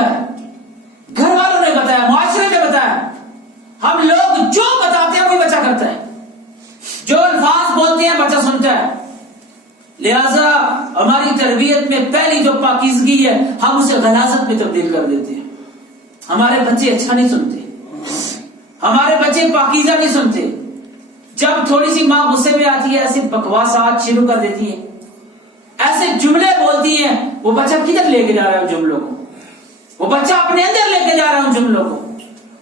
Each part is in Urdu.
سیکھا ہے؟ گھر والوں نے بتایا، معاشرے نے بتایا. ہم لوگ جو بتاتے ہیں وہی بچہ کرتا ہے، جو الفاظ بولتے ہیں بچہ سنتا ہے. لہذا ہماری تربیت میں پہلی جو پاکیزگی ہے ہم اسے غلاظت میں تبدیل کر دیتے ہیں. ہمارے بچے اچھا نہیں سنتے، ہمارے بچے پاکیزہ نہیں سنتے. جب تھوڑی سی ماں غصے میں آتی ہے ایسے بکواسات شروع کر دیتی ہے، ایسے جملے بولتی ہیں. وہ بچہ کدھر لے کے جا رہا ہے ان جملوں کو؟ وہ بچہ اپنے اندر لے کے جا رہا ہے ان جملوں کو.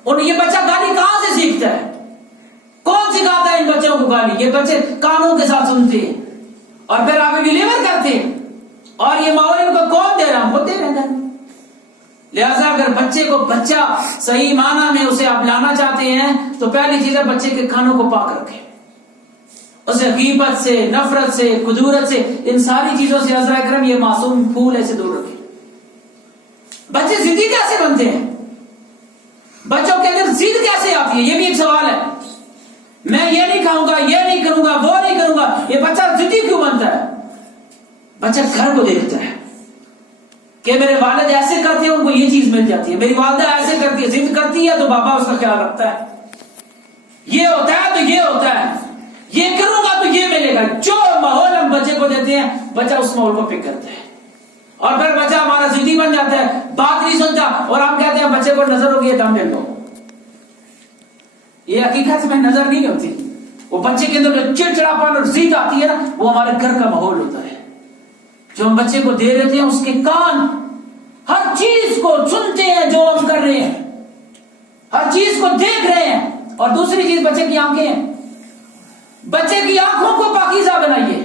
اور یہ بچہ گالی کہاں سے سیکھتا ہے؟ کون سکھاتا ہے ان بچوں کو گالی؟ یہ بچے کانوں کے ساتھ سنتے ہیں اور پھر آگے ڈیلیور کرتے ہیں. اور یہ ماحول ان کو کون دے رہا؟ ہم خود دے رہے ہیں. لہذا اگر بچے کو بچہ صحیح معنی میں اسے آپ لانا چاہتے ہیں تو پہلی چیز ہے بچے کے کانوں کو پاک رکھیں. اسے غیبت سے، نفرت سے، کدورت سے، ان ساری چیزوں سے عذرا کرم یہ معصوم پھول ایسے دور رکھیں. بچے ضدی کیسے بنتے ہیں؟ بچوں کے اندر ضد کیسے آتی ہے؟ یہ بھی ایک سوال ہے. میں یہ نہیں کھاؤں گا، یہ نہیں کروں گا، وہ نہیں کروں گا. یہ بچہ ضدی کیوں بنتا ہے؟ بچہ گھر کو دیکھتا ہے کہ میرے والد ایسے کرتے ہیں ان کو یہ چیز مل جاتی ہے، میری والدہ ایسے کرتی ہے، ضد کرتی ہے تو بابا اس کا خیال رکھتا ہے. یہ ہوتا ہے تو یہ ہوتا ہے، یہ کروں گا تو یہ ملے گا. جو ماحول ہم بچے کو دیتے ہیں بچہ اس ماحول کو پک کرتا ہے اور پھر بچہ ہمارا ضدی بن جاتا ہے، بات نہیں سنتا. اور ہم کہتے ہیں بچے کو نظر ہوگی دم دے دو. یہ حقیقت میں نظر نہیں ہوتی. وہ بچے کے اندر جو چڑچڑاپن اور ضد آتی ہے نا وہ ہمارے گھر کا ماحول ہوتا ہے جو ہم بچے کو دے دیتے ہیں. اس کے کان ہر چیز کو سنتے ہیں جو ہم کر رہے ہیں، ہر چیز کو دیکھ رہے ہیں. اور دوسری چیز بچے کی آنکھیں ہیں. بچے کی آنکھوں کو پاکیزہ بنائیے.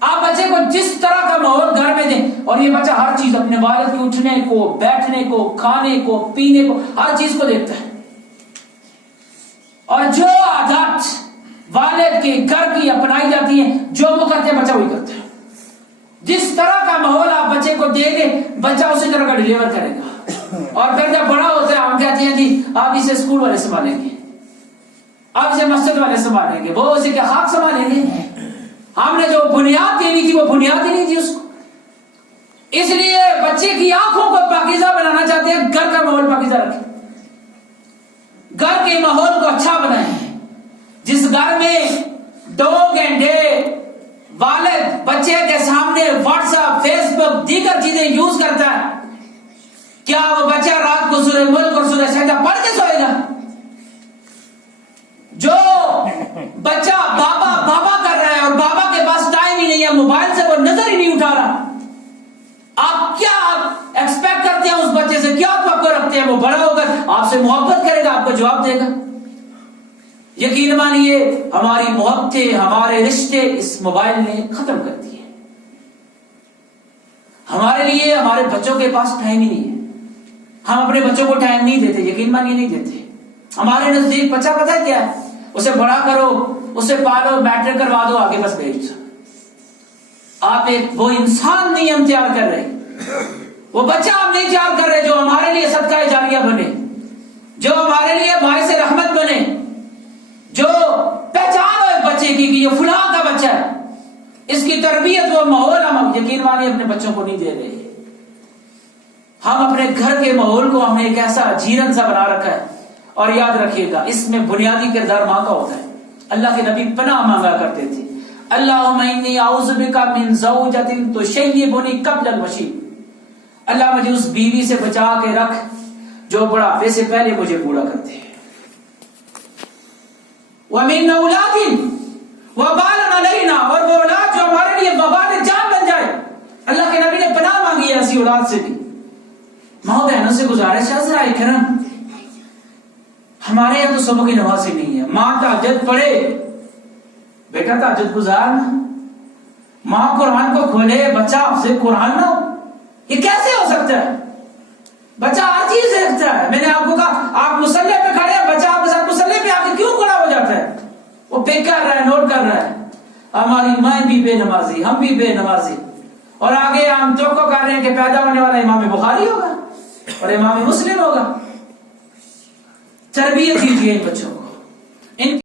آپ بچے کو جس طرح کا ماحول گھر میں دیں اور یہ بچہ ہر چیز اپنے والد کے اٹھنے کو، بیٹھنے کو، کھانے کو، پینے کو، ہر چیز کو دیکھتا ہے. اور جو عادات والد کے گھر کی اپنائی جاتی ہیں جو وہ کرتے ہیں بچہ وہی کرتا ہے. جس طرح کا ماحول آپ بچے کو دے دیں بچہ اسی طرح کا ڈیلیور کرے گا. اور پھر جب بڑا ہوتا ہے ہم کہتے ہیں جی آپ اسے اسکول والے سنبھالیں گے، آپ اسے مسجد والے سنبھالیں گے، وہ اسے کیا خاک سنبھالیں گے؟ ہم نے جو بنیاد دینی تھی وہ بنیاد ہی نہیں تھی اس کو. اس لیے بچے کی آنکھوں کو پاکیزہ بنانا چاہتے ہیں گھر کا ماحول پاکیزہ رکھیں، گھر کے ماحول کو اچھا بنائیں. جس گھر میں 2 گھنٹے والد بچے کے سامنے واٹس ایپ، فیس بک، دیگر چیزیں یوز کرتا ہے، کیا وہ بچہ رات کو سورہ ملک اور سورہ سجدہ پڑھ کے سوئے گا؟ جو بچہ بابا بابا کر رہا ہے اور بابا کے پاس ٹائم ہی نہیں ہے، موبائل سے وہ نظر ہی نہیں اٹھا رہا، آپ کیا ایکسپیکٹ کرتے ہیں اس بچے سے؟ کیا توقع رکھتے ہیں وہ بڑا ہو کر آپ سے محبت کرے گا، آپ کو جواب دے گا؟ یقین مانیے ہماری محبتیں، ہمارے رشتے اس موبائل نے ختم کر دیے. ہمارے لیے ہمارے بچوں کے پاس ٹائم ہی نہیں ہے. ہم اپنے بچوں کو ٹائم نہیں دیتے، یقین مانیے نہیں دیتے. ہمارے نزدیک بچہ پتہ ہے کیا ہے؟ اسے بڑا کرو، اسے پالو، میٹرک کروا دو، آگے بس بھیج دو. آپ ایک وہ انسان نہیں ہم تیار کر رہے، وہ بچہ آپ نہیں تیار کر رہے جو ہمارے لیے صدقہ جاریہ بنے، جو ہمارے لیے باعث رحمت بنے، جو پہچان ہو ایک بچے کی کہ یہ فلاں کا بچہ ہے. اس کی تربیت وہ ماحول ہم یقین مانیے اپنے بچوں کو نہیں دے رہے. ہم اپنے گھر کے ماحول کو ہم نے ایک ایسا جیرن سا بنا رکھا ہے. اور یاد رکھیے گا اس میں بنیادی کردار ماں کا ہوتا ہے. اللہ کے نبی پناہ مانگا کرتے تھے، اللہم انی اعوذ بک من زوجۃ تشیبنی قبل الوشی. اللہ مجھے اس بیوی سے بچا کے رکھ جو بڑھاپے سے پہلے مجھے بوڑھا کرتے ہیں. وَمِنْ أَوْلَادٍ وَبَالًا عَلَيْنَا، اور وہ اولاد جو ہمارے لیے وبال جان بن جائے. اللہ کے نبی نے پناہ مانگی ہے ایسی اولاد سے بھی. ماں بہنوں سے گزارش ہے ذرا کرم، ہمارے یہاں تو صبح کی نماز ہی نہیں ہے. ماں تہجد پڑھے، بیٹا تہجد گزار. ماں قرآن کو کھولے، بچہ آپ سے قرآن نہ ہو، یہ کیسے ہو سکتا ہے؟ بچہ ہر چیز دیکھتا ہے. میں نے آپ کو کہا آپ مصلی پہ کھڑے ہیں، بچہ آپ کے ساتھ مصلی پہ آ کے کیوں کھڑا ہو جاتا ہے؟ وہ پک کر رہا ہے، نوٹ کر رہا ہے. ہماری ماں بھی بے نمازی، ہم بھی بے نمازی، اور آگے ہم توقع کر رہے ہیں کہ پیدا ہونے والا امام بخاری ہوگا اور امام مسلم ہوگا. تربیت دیجیے ان بچوں کو.